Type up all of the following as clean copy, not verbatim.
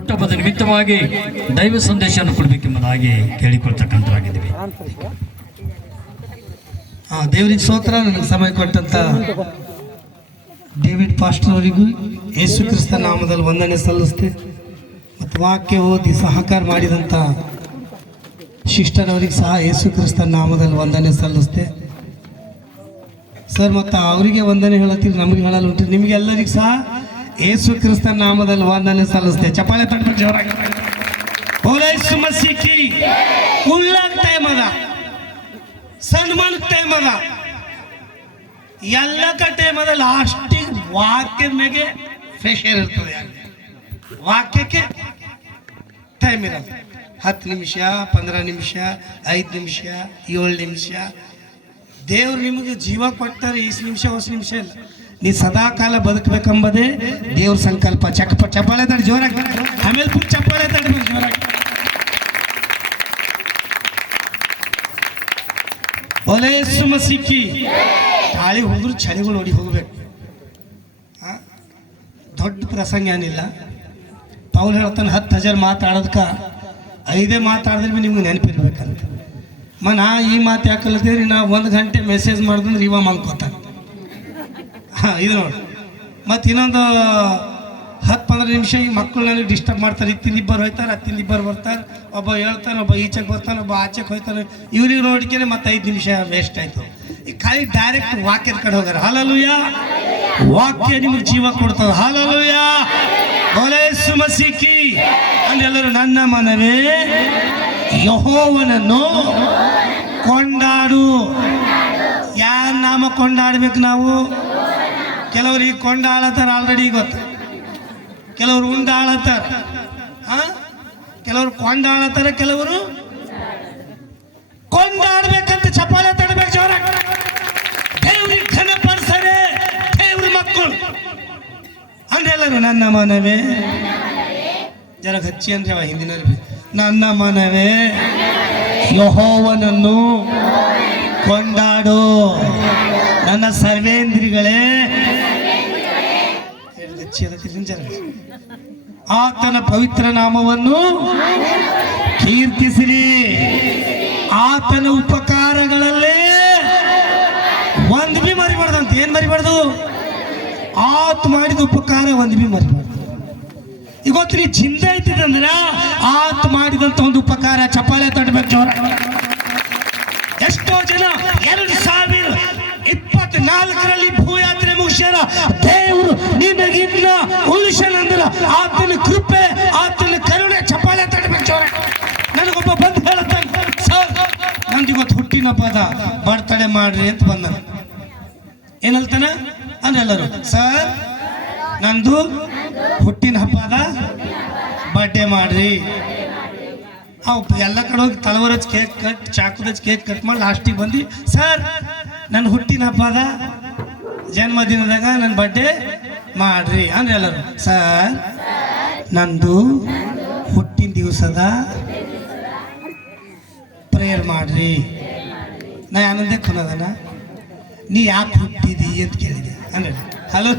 ಹುಟ್ಟುಹಬ್ಬದ ನಿಮಿತ್ತವಾಗಿ ದೈವ ಸಂದೇಶವನ್ನು ಕೊಡಬೇಕೆಂಬುದಾಗಿ ಕೇಳಿಕೊಳ್ತಕ್ಕಂಥವಾಗಿದ್ದೀವಿ. ದೇವರಿಗೆ ಸ್ತೋತ್ರ. ನನಗೆ ಸಮಯ ಕೊಟ್ಟಂತ ಡೇವಿಡ್ ಪಾಸ್ಟರ್ ಅವರಿಗೂ ಯೇಸು ಕ್ರಿಸ್ತ ನಾಮದಲ್ಲಿ ವಂದನೆ ಸಲ್ಲಿಸ್ತೆ. ಮತ್ತು ವಾಕ್ಯ ಓದಿ ಸಹಕಾರ ಮಾಡಿದಂಥ ಸಿಸ್ಟರ್ ಅವರಿಗೆ ಸಹ ಯೇಸು ಕ್ರಿಸ್ತ ನಾಮದಲ್ಲಿ ವಂದನೆ ಸಲ್ಲಿಸ್ತೆ ಸರ್. ಮತ್ತು ಅವರಿಗೆ ವಂದನೆ ಹೇಳತ್ತೀರಿ, ನಮಗೆ ಹೇಳಲ್ಲ ಉಂಟು. ನಿಮಗೆಲ್ಲರಿಗೂ ಸಹ ಯೇಸು ಕ್ರಿಸ್ತ ನಾಮದಲ್ಲಿ ವಂದನೆ ಸಲ್ಲಿಸ್ತೆ. ಚಪ್ಪಾಳೆ ತಟ್ಟಬೇಕು ಜೋರಾಗಿ. ಯೇಸು ಮಸೀಕಿ ಉಳ್ಳಾಗ ಟೈಮ್ ಅದ, ಸನ್ಮಾನ ಟೈಮ್ ಅದ, ಎಲ್ಲಕ ಟೈಮ್ ಅದ. ಲಾಸ್ಟಿಗೆ ವಾಕ್ಯದ ಮೇಲೆ ಫ್ರೆಶರ್ ಇರ್ತದೆ. ವಾಕ್ಯಕ್ಕೆ ಟೈಮ್ ಇರೋದು 10 ನಿಮಿಷ, 15 ನಿಮಿಷ, 5 ನಿಮಿಷ, 7 ನಿಮಿಷ. ದೇವ್ರು ನಿಮಗೆ ಜೀವ ಕೊಟ್ಟಾರೆ. 20 ನಿಮಿಷ 20 ನಿಮಿಷ ಇಲ್ಲ, ನೀ ಸದಾಕಾಲ ಬದುಕಬೇಕೆಂಬುದೇ ದೇವ್ರ ಸಂಕಲ್ಪ. ಚಪ್ಪಾಳೆ ತಡಿ ಜೋರಾಗಿ. ಆಮೇಲೆ ಚಪ್ಪಾಳೆ ತಡಬೇಕು ಜೋರಾಗಿ. ಯೇಸು ಮಸೀಕಿ ತಾಳಿ ಹೋದ್ರು ಚಳಿಗಳು ನೋಡಿ ಹೋಗ್ಬೇಕು. ದೊಡ್ಡ ಪ್ರಸಂಗ ಏನಿಲ್ಲ. ಪೌಲ್ ಹೇಳ್ತಾನೆ 10,000 ಮಾತಾಡೋದಕ್ಕೆ 5 ಮಾತಾಡಿದ್ರೆ ನಿಮ್ಗೆ ನೆನಪಿರ್ಬೇಕಂತ. ನಾ ಈ ಮಾತು ಯಾಕಲ್ಲದೇರಿ, ನಾ 1 ಗಂಟೆ ಮೆಸೇಜ್ ಮಾಡಿದ್ರೆ ಇವ ಮಂಕೋತಾನೆ. ಇದು ನೋಡಿ. ಮತ್ತು ಇನ್ನೊಂದು 10-15 ನಿಮಿಷ ಈ ಮಕ್ಕಳು ನನಗೆ ಡಿಸ್ಟರ್ಬ್ ಮಾಡ್ತಾರೆ. ಇತ್ತಿಂದಿಬ್ಬರು ಹೋಯ್ತಾರೆ, ಹತ್ತಿಂದಿಬ್ಬರು ಬರ್ತಾರೆ. ಒಬ್ಬ ಹೇಳ್ತಾನೆ, ಒಬ್ಬ ಈಚೆಗೆ ಬರ್ತಾನೆ, ಒಬ್ಬ ಆಚೆಗೆ ಹೋಯ್ತಾನೆ. ಇವ್ರಿಗೆ ನೋಡಿಕೆ ಮತ್ತೆ 5 ನಿಮಿಷ ವೇಸ್ಟ್ ಆಯಿತು. ಈ ಖಾಲಿ ಡೈರೆಕ್ಟ್ ವಾಕ್ಯದ ಕಡೆ ಹೋಗಾರ. ಹಲ್ಲೆಲೂಯಾ. ವಾಕ್ಯ ನಿಮ್ಗೆ ಜೀವ ಕೊಡ್ತದೆ. ಹಲ್ಲೆಲೂಯಾ. ಯೇಸು ಮಸೀಕಿ ಅಂದೆಲ್ಲರೂ ನನ್ನ ಮನವೇ ಯೆಹೋವನನ್ನು ಕೊಂಡಾಡು. ಯಾರ ನಾಮ ಕೊಂಡಾಡ್ಬೇಕು ನಾವು? ಕೆಲವರು ಈಗ ಕೊಂಡಾಳತ್ತಾರ, ಆಲ್ರೆಡಿ ಗೊತ್ತು. ಕೆಲವರು ಉಂಡಾಳತ್ತಾರ, ಕೆಲವರು ಕೊಂಡಾಳತ್ತಾರ, ಕೆಲವರು ಕೊಂಡಾಡ್ಬೇಕಂತ ಚಪ್ಪಾಳೆ ತಡಬೇಕು ಜೋರ. ದೇವ್ರಿಗೆ ಘನಪಡಿಸರೆ ದೇವ್ರ ಮಕ್ಕಳು ಅಂದೆಲ್ಲರೂ ನನ್ನ ಮನವೇ ಜರ ಹಚ್ಚಿ ಅಂದ್ರೆ ಅವ ಹಿಂದಿನ ನನ್ನ ಮನವೇ ಯೆಹೋವನನ್ನು ಕೊಂಡಾಡು. ನನ್ನ ಸರ್ವೇಂದ್ರಿಗಳೇ ಆತನ ಪವಿತ್ರ ನಾಮವನ್ನು ಕೀರ್ತಿಸಿರಿ. ಆತನ ಉಪಕಾರಗಳಲ್ಲೇ ಒಂದು ಬಿ ಮರಿಬಾರ್ದಂತ. ಏನ್ ಮರಿಬಾರ್ದು? ಆತ ಮಾಡಿದ ಉಪಕಾರ ಒಂದು ಬಿ ಮರಿಬಾರ್ದು. ಈಗ ಗೊತ್ತು, ನೀ ಜಿಂದ ಐತಿದಂದ್ರ ಆತ ಮಾಡಿದಂತ ಒಂದು ಉಪಕಾರ. ಚಪ್ಪಾಳೆ ತಡಬೇಕು ಜೋರ. ಎಷ್ಟೋ ಜನ 2024ರಲ್ಲಿ ಭೂಯಾತ್ರೆ ಮುಗಿಸ್ಯಾರ. ದೇವರು ನಿನಗಿನ್ನ ಉಳಿಸನಂದ್ರ ಆತನ ಕೃಪೆ, ಆತನ ಕರುಣೆ. ಚಪ್ಪಾಳೆ ತಡಬೇಕು ಜೋರ. ನನಗೊಬ್ಬ ಬಂದು ಹೇಳುತ್ತಾನೆ, ಸರ್ ನಂದು ಇವತ್ತು ಹುಟ್ಟಿನ ಹಬ್ಬದ, ಬರ್ತಡೆ ಮಾಡ್ರಿ ಅಂತ ಬಂದ. ಏನ್ ಹೇಳ್ತಾನ ಅಂದ್ರೆಲ್ಲರು, ಸರ್ ನಂದು ಹುಟ್ಟಿನ ಹಬ್ಬದ ಬರ್ಡೇ ಮಾಡ್ರಿ. ಎಲ್ಲ ಕಡೆ ಹೋಗಿ ತಲವರಚ್ ಕೇಕ್ ಕಟ್, ಚಾಕುದಚ್ ಕೇಕ್ ಕಟ್ ಮಾಡಿ ಲಾಸ್ಟಿಗೆ ಬಂದು, ಸರ್ ನನ್ನ ಹುಟ್ಟಿನ ಹಬ್ಬದ ಜನ್ಮದಿನದಾಗ ನನ್ನ ಬರ್ಡೇ ಮಾಡ್ರಿ ಅಂದ್ರೆ ಎಲ್ಲರು, ಸರ್ ನಂದು ಹುಟ್ಟಿನ ದಿವಸದ ಪ್ರೇಯರ್ ಮಾಡ್ರಿ. ನಾ ಆನಂದೇ ಕೊನದನ, ನೀ ಯಾಕೆ ಹುಟ್ಟಿದಿ ಅಂತ ಕೇಳಿದೆ ಅಂದ್ರೆ, ಹಲೋ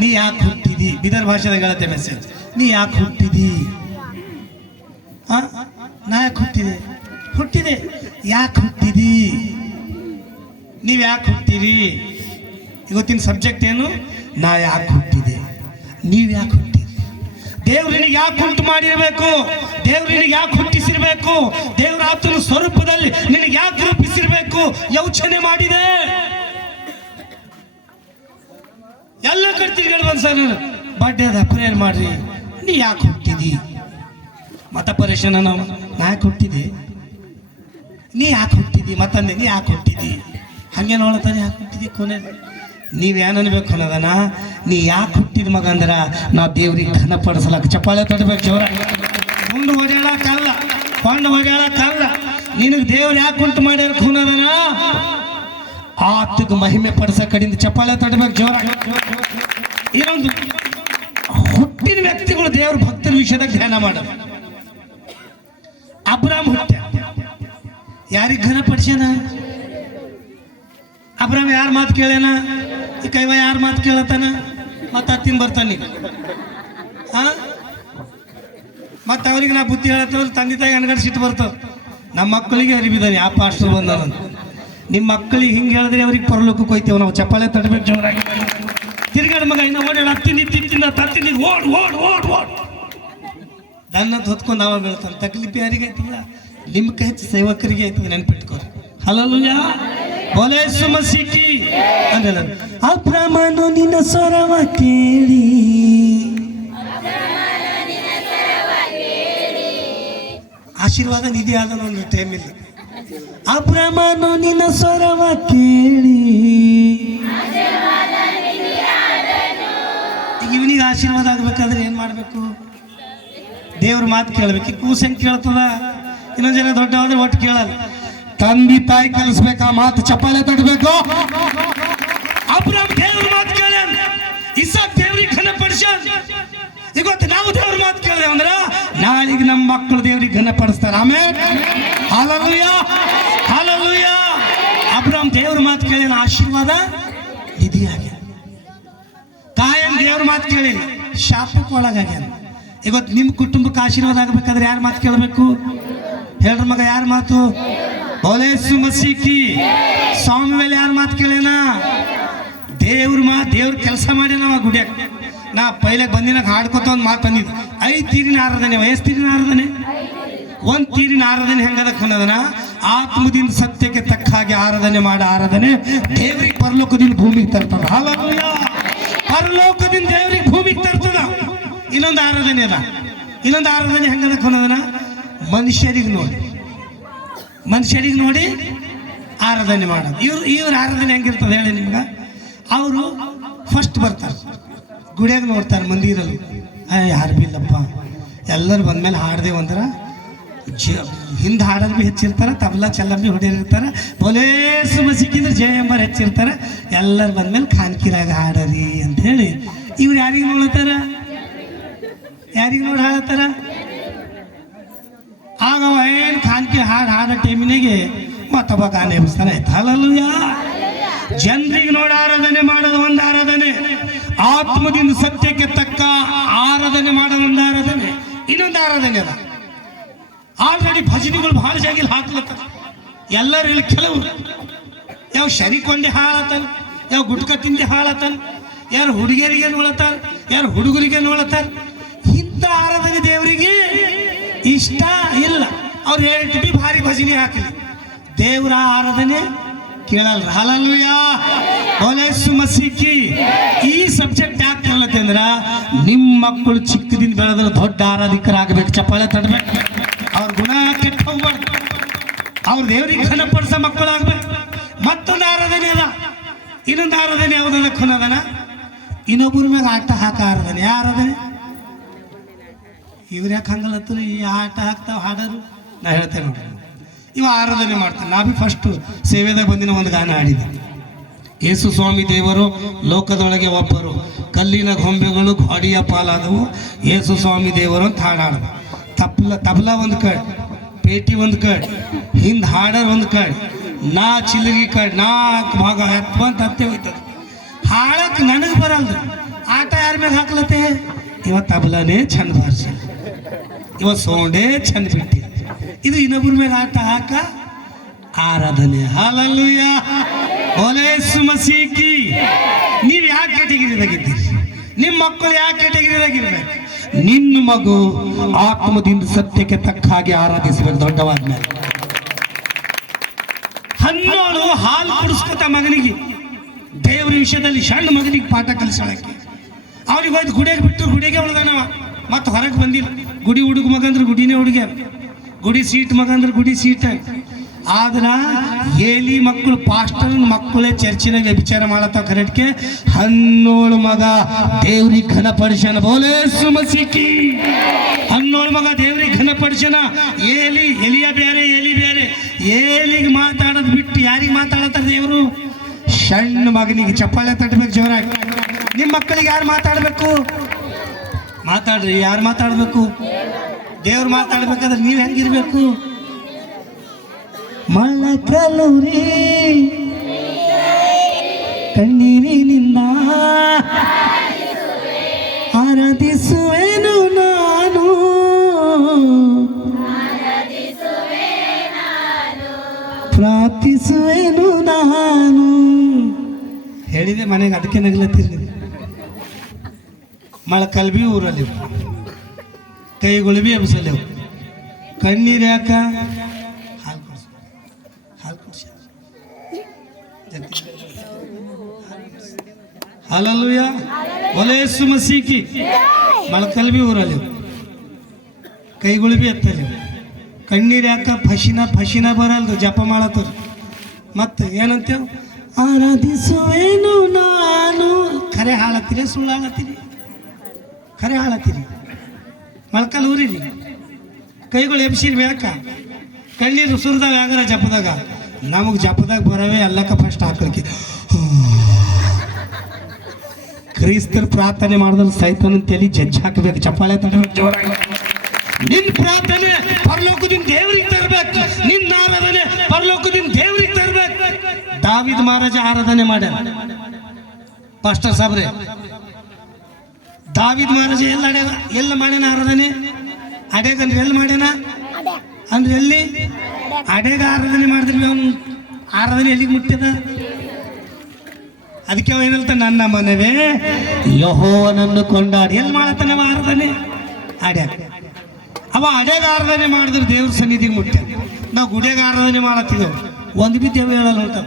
ನೀ ಯಾಕೆ ಹುಟ್ಟಿದಿ? ಬಿದರ್ ಭಾಷೆದಾಗ ಹೇಳತ್ತೆ ಮೆಸೇಜ್. ನೀ ಯಾಕೆ ಹುಟ್ಟಿದಿ? ನಾ ಯಾಕೆ ಹುಟ್ಟಿದೆ ಯಾಕೆ ಹುಟ್ಟಿದಿ? ನೀವು ಯಾಕೆ ಹುಟ್ಟಿರಿ? ಇವತ್ತಿನ ಸಬ್ಜೆಕ್ಟ್ ಏನು? ನಾ ಯಾಕೆ ಹುಟ್ಟಿದೆ, ನೀವು ಯಾಕೆ ಹುಟ್ಟಿರಿ? ದೇವ್ರಿಗೆ ಯಾಕೆ ಉಂಟು ಮಾಡಿರ್ಬೇಕು? ದೇವ್ರಿಗೆ ಯಾಕೆ ಹುಟ್ಟಿಸಿರ್ಬೇಕು? ದೇವ್ರ ಆತನ ಸ್ವರೂಪದಲ್ಲಿ ನಿನಗೆ ಯಾಕೆ ರೂಪಿಸಿರ್ಬೇಕು? ಯೋಚನೆ ಮಾಡಿದೆ. ಎಲ್ಲ ಕಡ್ತಿಗಳು ಸರ್ ಬರ್ಡೇ ಅದ ಪ್ರೇಯರ್ ಮಾಡ್ರಿ. ನೀ ಯಾಕೆ ಹುಟ್ಟಿದಿ? ಮತ ಪರೇಶನ ನಾವು. ನಾ ಯಾಕೆ ಹುಟ್ಟಿದೆ? ನೀ ಯಾಕೆ ಹುಟ್ಟಿದಿ? ಮತ್ತಂದೆ ನೀ ಯಾಕೆ ಹುಟ್ಟಿದಿ? ಹಂಗೆ ನೋಡ್ತಾನೆ, ಯಾಕೆ ಹುಟ್ಟಿದಿ? ಕೊನೆ ನೀವೇನು ಅನ್ಬೇಕು ಅನ್ನೋದನ, ನೀ ಯಾಕೆ ಹುಟ್ಟಿದ ಮಗ ಅಂದ್ರ ನಾ ದೇವ್ರಿಗೆ ಘನಪಡಿಸಲಕ್ಕ. ಚಪ್ಪಾಳೆ ತಡಬೇಕು ಜೋರ. ಮುಂದೆ ಹೊಡೆಯಳಕ್ಕಲ್ಲ, ಕೊಂಡು ಹೊಡೆಯಳಕ್ಕಲ್ಲ. ನಿನಗೆ ದೇವ್ರು ಯಾಕೆ ಉಂಟು ಮಾಡ್ಯಾರ ಖೂನದನ? ಆತಗೆ ಮಹಿಮೆ ಪಡಿಸ ಕಡಿಂದ. ಚಪ್ಪಾಳೆ ತಡಬೇಕು ಜೋರ. ಇನ್ನೊಂದು, ಹುಟ್ಟಿನ ವ್ಯಕ್ತಿಗಳು ದೇವ್ರ ಭಕ್ತರ ವಿಷಯದಾಗ ಧ್ಯಾನ ಮಾಡೋದು. ಅಬ್ರಾಮ್ ಹುಟ್ಟ, ಯಾರಿಗೆ ಘನಪಡಿಸ್ಯಾನ? ಅಬ್ರಾಮ್ ಯಾರ ಮಾತು ಕೇಳ್ಯಾನ? ಈ ಕೈವ ಯಾರ ಮಾತು ಕೇಳತ್ತಾನ? ಮತ್ತೆ ಹತ್ತಿನ ಬರ್ತಾನೆ. ಮತ್ತು ಅವ್ರಿಗೆ ನಾ ಬುದ್ಧಿ ಹೇಳತ್ತಂದ್ರೆ ತಂದೆ ತಾಯಿ ಅನ್ಗಡೆ ಸಿಟ್ಟು ಬರ್ತದೆ. ನಮ್ಮ ಮಕ್ಕಳಿಗೆ ಅರಿಬಿದ್ದಾನೆ ಆ ಪಾಸ್ಟರ್ ಬಂದ ನಿಮ್ಮ ಮಕ್ಕಳಿಗೆ ಹಿಂಗೆ ಹೇಳಿದ್ರೆ ಅವ್ರಿಗೆ ಪರಲೋಕಕ್ಕೆ ಹೋಯ್ತೇವೆ ನಾವು. ಚಪ್ಪಾಳೆ ತಡಬೇಕು ಜೋರಾಗಿ. ತಿರ್ಗಾಡ ಮಗ ಇನ್ನು ಓಡಿ ಹತ್ತಿನಿ ತಿಂತಿನ ತತ್ತಿನಿ ಓಡ್ ಓಡ್ ಓಡ್ ಓಡ್ ದನ್ನಂತ ಹೊತ್ಕೊಂಡು ಅವ ಬೀಳ್ತಾನೆ. ತಕ್ಲಿಪಿ ಯಾರಿಗೆ ಆಯ್ತದ? ನಿಮ್ಗೆ ಹೆಚ್ಚು ಸೇವಕರಿಗೆ ಆಯ್ತದ, ನೆನ್ಪಿಟ್ಕೋರಿ. ಹಲ್ಲಲ್ಲೆಲೂಯಾ, ಬೋಲೇ ಯೇಸು ಮಸೀಹ್ ಕಿ ಅಂದ್ರೆ ಅಬ್ರಹಾಮನು ನಿನ್ನ ಸ್ವರವ ಕೇಳಿ ಆಶೀರ್ವಾದ ನಿಧಿ ಆದ ಒಂದು ಟೈಮಿಲ್ಲ. ಅಬ್ರಹಾಮನು ನಿನ್ನ ಸ್ವರವ ಕೇಳಿ ಈಗ ಇವನಿಗೆ ಆಶೀರ್ವಾದ ಆಗ್ಬೇಕಾದ್ರೆ ಏನ್ ಮಾಡ್ಬೇಕು? ದೇವ್ರ ಮಾತು ಕೇಳ್ಬೇಕು. ಕೂಸು ಹೆಂಗೆ ಕೇಳ್ತದ? ಇನ್ನೊಂದು ಜನ ದೊಡ್ಡವಾದ್ರೆ ಒಟ್ಟು ಕೇಳಲ್ಲ. ತಂದೆ ತಾಯಿ ಕಲಿಸ್ಬೇಕು, ಆ ಮಾತು ಚಪ್ಪಾಳೆ ತಡಬೇಕು. ಅಬ್ರಾಮ್ ದೇವ್ರ ಮಾತು ಕೇಳ, ಇಸಾಕ್ ದೇವ್ರಿಗೆ ಘನಪಡಿಸ. ಇವತ್ತು ನಾವು ದೇವ್ರ ಮಾತು ಕೇಳಿದೆ ಅಂದ್ರ ನಾಳೆಗೆ ನಮ್ಮ ಮಕ್ಕಳು ದೇವ್ರಿಗೆ ಘನಪಡಿಸ್ತಾರೆ. ಆಮೇಲೆ ಹಲ್ಲೆಲೂಯಾ ಹಲ್ಲೆಲೂಯಾ. ಅಬ್ರಾಮ್ ದೇವ್ರ ಮಾತು ಕೇಳಿ ಆಶೀರ್ವಾದ ನಿಧಿ ಆಗ್ಯಾನ. ಕಾಯಂ ದೇವ್ರ ಮಾತು ಕೇಳಿ ಶಾಪಕ್ಕೆ ಒಳಗಾಗ್ಯಾನ. ಇವತ್ತು ನಿಮ್ಮ ಕುಟುಂಬಕ್ಕೆ ಆಶೀರ್ವಾದ ಆಗಬೇಕಾದ್ರೆ ಯಾರ ಮಾತು ಕೇಳಬೇಕು? ಹೇಳ್ರ ಮಗ, ಯಾರ ಮಾತು? ಬೋಲೇ ಯೇಸು ಮಸೀಹ್ ಕಿ. ಸ್ವಾಮಿ ಮೇಲೆ ಯಾರ ಮಾತು ಕೇಳೇನ? ದೇವ್ರ ಮಾತು. ದೇವ್ರ ಕೆಲಸ ಮಾಡಿ ನಾವು ಗುಡಿಯಾಗ ನಾ ಪೈಲಾಗ ಬಂದಿನಾಗ ಹಾಡ್ಕೊತ ಒಂದು ಮಾತು ಬಂದಿದ್ದು. 5 ತೀರಿನ ಆರಾಧನೆ. ವಯಸ್ಸು ತೀರಿನ ಆರಾಧನೆ, 1 ತೀರಿನ ಆರಾಧನೆ ಹೆಂಗದಕ್ಕೆ ಅನ್ನೋದನ್ನ ಆತ್ಮದಿಂದ ಸತ್ಯಕ್ಕೆ ತಕ್ಕ ಹಾಗೆ ಆರಾಧನೆ ಮಾಡಿ ಆರಾಧನೆ ದೇವ್ರಿಗೆ ಪರಲೋಕದಿಂದ ಭೂಮಿಗೆ ತರ್ತದ. ಹಲ್ಲೆಲೂಯಾ, ಪರಲೋಕದಿಂದ ದೇವ್ರಿಗೆ ಭೂಮಿಗೆ ತರ್ತದ. ಇನ್ನೊಂದು ಆರಾಧನೆ ಅದ. ಇನ್ನೊಂದು ಆರಾಧನೆ ಹೆಂಗದಕ್ಕೆ ಅನ್ನೋದನ್ನ ಮನುಷ್ಯರಿಗೆ ನೋಡಿ ಆರಾಧನೆ ಮಾಡೋದು. ಇವ್ರ ಆರಾಧನೆ ಹೆಂಗಿರ್ತದೆ ಹೇಳಿ ನಿಮ್ಗೆ? ಅವರು ಫಸ್ಟ್ ಬರ್ತಾರೆ, ಗುಡಿಯಾಗ ನೋಡ್ತಾರೆ ಮಂದಿರಲ್ಲಿ. ಯಾರು ಬಿ ಇಲ್ಲಪ್ಪ, ಎಲ್ಲರೂ ಬಂದ್ಮೇಲೆ ಹಾಡ್ದೇವು ಅಂದ್ರೆ ಹಿಂದೆ ಹಾಡೋದು ಭೀ ಹೆಚ್ಚಿರ್ತಾರೆ, ತಬಲಾ ಚೆಲ್ಲ ಭೀ ಹೊಡಿರಿರ್ತಾರೆ. ಬೋಲೇ ಯೇಸು ಮಸೀಹ್ ಅಂದ್ರೆ ಜಯ ಎಂಬರ್ ಹೆಚ್ಚಿರ್ತಾರೆ. ಎಲ್ಲರೂ ಬಂದ್ಮೇಲೆ ಖಾನ್ಕಿರಾಗ ಹಾಡರಿ ಅಂತ ಹೇಳಿ ಇವ್ರು ಯಾರಿಗೆ ನೋಡ್ತಾರ? ಯಾರಿಗೆ ನೋಡಿ ಹಾಡತ್ತಾರ? ಆಗ ಏನು ಖಾನ್ಕಿ ಹಾಡೋ ಟೈಮಿನಾಗೆ ಮತ್ತೊಬ್ಬ ಗಾನೆ ಎಬ್ಬಿಸ್ತಾನೆ. ಆಯ್ತು. ಹಲ್ಲೆಲೂಯಾ. ಜನರಿಗೆ ನೋಡಿ ಆರಾಧನೆ ಮಾಡೋದು ಒಂದು ಆರಾಧನೆ, ಆತ್ಮದಿಂದ ಸತ್ಯಕ್ಕೆ ತಕ್ಕ ಆರಾಧನೆ ಮಾಡೋದು ಒಂದು ಆರಾಧನೆ. ಇನ್ನೊಂದು ಆರಾಧನೆ ಅದ. ಆಲ್ರೆಡಿ ಭಜನೆಗಳು ಭಾಳ ಜಾಗಿಲ್ ಹಾಕ್ಲತ್ತ. ಎಲ್ಲರೂ ಇಲ್ಲಿ ಕೆಲವರು ಯಾವ ಶರಿಕೊಂಡೆ ಹಾಳತ್ತಾನ, ಯಾವ ಗುಟ್ಕ ತಿಂಡಿ ಹಾಳತ್ತಾನ, ಯಾರು ಹುಡುಗಿಯರಿಗೆ ನೋಳತ್ತಾರ, ಯಾರು ಹುಡುಗರಿಗೆ ನೋಳತ್ತಾರ. ಇಂಥ ಆರಾಧನೆ ದೇವರಿಗೆ ಇಷ್ಟ ಇಲ್ಲ. ಅವ್ರು ಹೇಳ್ತಿ ಬಿ ಭಾರಿ ಭಜನೆ ಹಾಕಲಿ, ದೇವರ ಆರಾಧನೆ ಕೇಳಲ್ರ. ಹಲ್ಲೆಲೂಯಾ, ಬೋಲೇ ಯೇಸು ಮಸೀಹ್ ಕಿ. ಈ ಸಬ್ಜೆಕ್ಟ್ ಯಾಕೆ ಕೇಳತ್ತೆ ಅಂದ್ರ ನಿಮ್ಮ ಮಕ್ಕಳು ಚಿಕ್ಕದಿಂದ ಬೆಳೆದ್ರೆ ದೊಡ್ಡ ಆರಾಧಿಕರಾಗಬೇಕು. ಚಪ್ಪಾಳೆ ತಡಬೇಕು. ಅವ್ರ ಗುಣ ಕೆಟ್ಟ ಹೋಗ್ಬಾರ್ದು. ಅವ್ರ ದೇವ್ರಿಗೆ ಘನಪಡಿಸೋ ಮಕ್ಕಳಾಗ್ಬೇಕು. ಮತ್ತೊಂದು ಆರಾಧನೆ ಅದ. ಇನ್ನೊಂದು ಆರಾಧನೆ ಯಾವುದದ ಖುನದನ? ಇನ್ನೊಬ್ಬರ ಮ್ಯಾಗ ಆಟ ಹಾಕ ಆರಾಧನೆ. ಯಾವ ಆರಾಧನೆ? ಇವ್ರು ಯಾಕೆ ಹಂಗಲ್ಲತ್ತರು? ಈ ಆಟ ಹಾಕ್ತಾವ ಹಾಡೋರು. ನಾ ಹೇಳ್ತೇನೆ ನೋಡಿ, ಇವ ಆರಾಧನೆ ಮಾಡ್ತಾನೆ. ನಾ ಬಿ ಫಸ್ಟು ಸೇವೆದಾಗ ಬಂದಿನ ಒಂದು ಗಾನ ಹಾಡಿದ್ದೆ. ಯೇಸು ಸ್ವಾಮಿ ದೇವರು ಲೋಕದೊಳಗೆ ಒಬ್ಬರು, ಕಲ್ಲಿನ ಗೊಂಬೆಗಳು ಗಾಡಿಯ ಪಾಲಾದವು, ಯೇಸು ಸ್ವಾಮಿ ದೇವರು ಅಂತ ಹಾಡಾಡ್ದು. ತಬಲ ಒಂದು ಕಡೆ, ಪೇಟಿ ಒಂದು ಕಡೆ, ಹಿಂದೆ ಹಾಡರ್ ಒಂದು ಕಡೆ, ನಾ ಚಿಲ್ಲಗಿ ಕಡೆ, 4 ಭಾಗ ಅಂತ ಹತ್ತೆ ಹೋಯ್ತದೆ. ಹಾಡಕ್ಕೆ ನನಗೆ ಬರಲ್ದು. ಆಟ ಯಾರ ಮ್ಯಾಗ ಹಾಕ್ಲತ್ತೆ? ಇವ ತಬಲನೇ ಚಂದ ಬಾರಿಸ, ಇವ ಸೌಂಡೇ ಚಂದ ಬಿಟ್ಟಿ. ಇದು ಇನ್ನೊಬ್ಬರ ಮ್ಯಾಗ ಆಟ ಹಾಕ ಆರಾಧನೆ. ಹಲ್ಲೆಲೂಯಾ, ಬೋಲೇ ಯೇಸು ಮಸೀಹ್ ಕಿ. ನೀವು ಯಾವ ಕ್ಯಾಟಗಿರಿದಾಗಿದ್ದೀರಿ? ನಿಮ್ಮ ಮಕ್ಕಳು ಯಾವ ಕ್ಯಾಟಗಿರಿದಾಗಿರ್ಬೇಕು? ನಿನ್ನ ಮಗು ಆತ್ಮದಿಂದ ಸತ್ಯಕ್ಕೆ ತಕ್ಕ ಹಾಗೆ ಆರಾಧಿಸಬೇಕು. ದೊಡ್ಡವಾದ್ಮೇಲೆ 12 ಹಾಲು ಕುಡಿಸ್ಕೊತ ಮಗನಿಗೆ ದೇವ್ರ ವಿಷಯದಲ್ಲಿ ಸಣ್ಣ ಮಗನಿಗೆ ಪಾಠ ಕಲಿಸೋಳಕ್ಕೆ ಅವ್ರಿಗೆ ಹೋಯ್ತು. ಗುಡಿಯಾಗ ಬಿಟ್ಟು ಗುಡಿಗೆ ಉಳ್ದಾನವ, ಮತ್ತೆ ಹೊರಗೆ ಬಂದಿಲ್ಲ. ಗುಡಿ ಹುಡುಗ ಮಗ ಅಂದ್ರೆ ಗುಡಿನೇ ಹುಡುಗ, ಗುಡಿ ಸೀಟ್ ಮಗ ಅಂದ್ರೆ ಗುಡಿ ಸೀಟ್. ಆದ್ರ ಏಲಿ ಮಕ್ಕಳು ಪಾಸ್ಟರ್ ಮಕ್ಕಳೇ ಚರ್ಚಿನಾಗ ವಿಚಾರ ಮಾಡತ್ತಾವ. ಕರೆಕ್ಟ್ಗೆ 12 ಮಗ ದೇವ್ರಿಗೆ ಘನಪಡಿಸನ. ಬೋಲೇ ಯೇಸು ಮಸೀಹ್ ಕಿ. 12 ಮಗ ದೇವ್ರಿಗೆ ಘನಪಡಿಸನ. ಎಲಿಯ ಬೇರೆ, ಎಲಿ ಬೇರೆ. ಏಲಿಗೆ ಮಾತಾಡೋದು ಬಿಟ್ಟು ಯಾರಿಗೆ ಮಾತಾಡತ್ತಾರ ದೇವರು? ಸಣ್ಣ ಮಗನಿಗೆ. ಚಪ್ಪಾಳೆ ತಟ್ಟಬೇಕು ಜೋರಾಗಿ. ನಿಮ್ಮ ಮಕ್ಕಳಿಗೆ ಯಾರು ಮಾತಾಡಬೇಕು? ಮಾತಾಡ್ರಿ. ಯಾರು ಮಾತಾಡಬೇಕು? ದೇವ್ರು ಮಾತಾಡ್ಬೇಕಾದ್ರೆ ನೀವು ಹೆಂಗಿರ್ಬೇಕು? ಮಳಕಲುರಿ ಕಣ್ಣೀರಿನಿಂದ ಆರಾಧಿಸುವೆನು ನಾನು, ಇಲ್ಲೇ ಮನೆಗೆ ಅದಕ್ಕೆ ನಗ್ಲತ್ತೀರಿ ಮಳಕಲ್ ಬಿ ಊರಲ್ಲಿ ಕೈಗಳು ಬಿ ಎಬ್ಸಲ್ಲೇವು ಕಣ್ಣೀರು ಯಾಕ ಹಾಲು ಕೊಡ್ಸ ಹಾಲು ಕೊಡ್ಸ ಹಾಲಲ್ಲೂಯ ಒಲೇಸು ಮಸೀಕಿ ಮಳಕಲ್ ಬಿ ಊರಲ್ಲಿ ಕೈಗಳು ಬಿ ಎತ್ತಲ್ಲಿ ಕಣ್ಣೀರು ಯಾಕ ಫಶಿನ ಬರಲ್ದು ಜಪ ಮಾಡತ್ತವ್ರು ಮತ್ತೆ ಏನಂತೇವ್ ಆರಾಧಿಸುವೇನು ನಾನು ಖರೆ ಹಾಳತ್ತೀರಿ ಸುಳ್ಳು ಹಾಳತ್ತೀರಿ ಖರೆ ಹಾಳತ್ತೀರಿ ಮಳಕಲ್ ಊರಿರಿ ಕೈಗಳು ಎಬ್ಸಿರಿ ಯಾಕ ಕಣ್ಣೀರು ಸುರಿದಾಗ ಆಗರ ಜಪದಾಗ ನಮಗೆ ಜಪದಾಗ ಬರವೇ ಎಲ್ಲಕ್ಕ ಫಸ್ಟ್ ಹಾಕಲಿಕ್ಕೆ ಕ್ರೈಸ್ತರ ಪ್ರಾರ್ಥನೆ ಮಾಡಿದ್ರೆ ಸೈತನ ತಲೆ ಜಜ್ಜ ಹಾಕಬೇಕು ಚಪ್ಪಾಳೆ ತಡಬೇಕು ಜೋರಾಗಿ ನಿನ್ನ ಪ್ರಾರ್ಥನೆ ಪರಲೋಕದಿಂದ ದೇವರಿಗೆ ತರಬೇಕು ನಿನ್ನ ಆರಾಧನೆ ಪರಲೋಕದಿಂದ ದೇವರಿಗೆ ತರಬೇಕು ದಾವಿದ್ ಮಹಾರಾಜ ಆರಾಧನೆ ಮಾಡ್ಯಾರ ಪಾಸ್ಟರ್ ಸಾಬ್ರೆ ದಾವಿದ್ ಮಹಾರಾಜ ಎಲ್ಲ ಮಾಡ್ಯಾನ ಆರಾಧನೆ ಅಡ್ಯಾಗ ಅಂದ್ರೆ ಎಲ್ಲಿ ಮಾಡ್ಯಾನ ಅಂದ್ರೆ ಎಲ್ಲಿ ಅಡ್ಯಾಗ ಆರಾಧನೆ ಮಾಡಿದ್ರಿ ಅವ್ನು ಆರಾಧನೆ ಎಲ್ಲಿಗೆ ಮುಟ್ಟ್ಯದ ಅದಕ್ಕೆ ಅವ ಏನಲ್ತ ನನ್ನ ಮನವೇ ಯೆಹೋವನನ್ನು ಕೊಂಡಾಡಿ ಎಲ್ಲಿ ಮಾಡತ್ತಾನವ ಆರಾಧನೆ ಅಡ್ಯಾಗ ಅವ ಅಡ್ಯಾಗ ಆರಾಧನೆ ಮಾಡಿದ್ರೆ ದೇವ್ರ ಸನ್ನಿಧಿಗೆ ಮುಟ್ಟ ನಾವು ಗುಡ್ಯಾಗ ಆರಾಧನೆ ಮಾಡತ್ತಿದ್ದೆವು ಒಂದು ಬಿ ದೇವ ಹೇಳಲ್ಲ ಅಂತ